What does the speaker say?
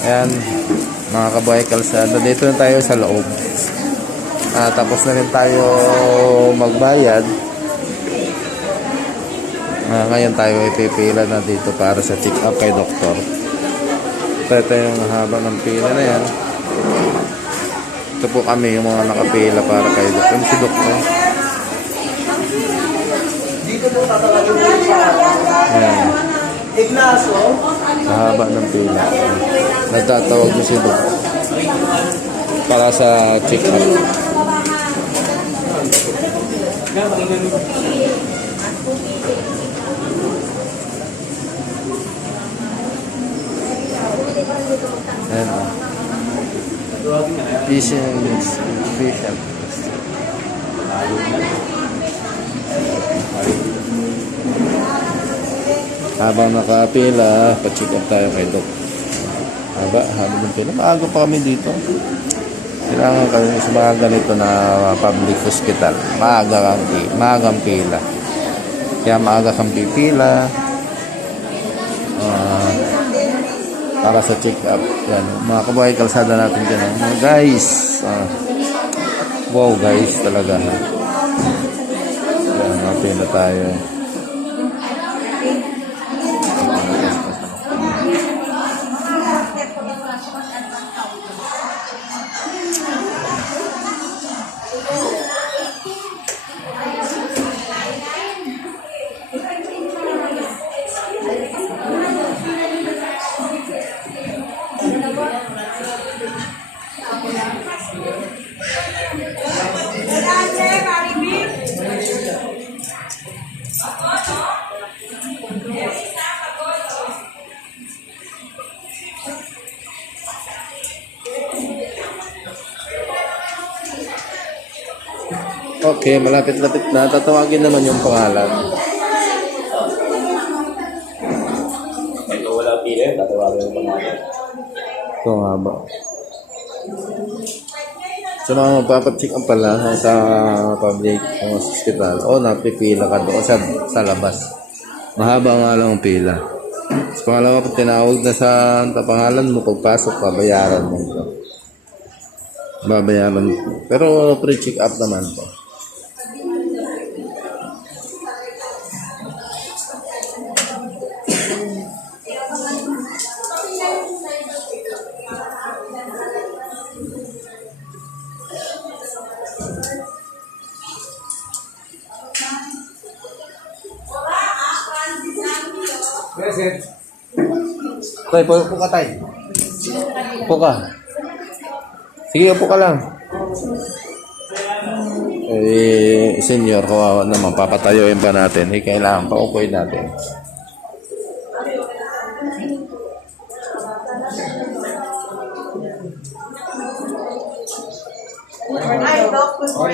Ayan, mga kabuhay kalsada. Dito na tayo sa loob. Tapos na rin tayo magbayad. Ngayon tayo ipipila na dito para sa check-up kay doktor. Ito yung haba ng pila na yan. Ito po kami yung mga nakapila para kay doktor. Si doktor. Dito po tatalagin mo yung pangalan. Ayan. Ignacio. Sa haba ng pila. Nagtatawag niyo si doktor para sa check-up. Ayan o. Official. Habang nakapila, pa-check up tayo kay Doc. Haba ng pila. Maaga pa kami dito. Kailangan kami sa mga ganito na public hospital. Maagang pila. Kaya maaga kang pipila. Para sa check-up. Yan. Mga kabuhay kalsada natin dyan. Guys. Wow guys talaga. Yan. Mapila tayo. Okay, malapit-lapit na. Tatawagin naman yung pangalan. Ito wala pila, tatawagin yung pangalan. Ito nga ba? So, magpapacheck up pala sa public hospital o napipila ka doon sa labas. Mahaba nga lang ang pila. Sa pangalawa, pag tinawag na sa pangalan mo, pagpasok, babayaran mo ito. Babayaran mo. Pero pre-check up naman to. Tay, upo ka tay. Upo ka. Sige, upo ka lang. Senior, kawawa naman. Papatayuin pa natin. Kailangan paupuin natin. Ay, doctor.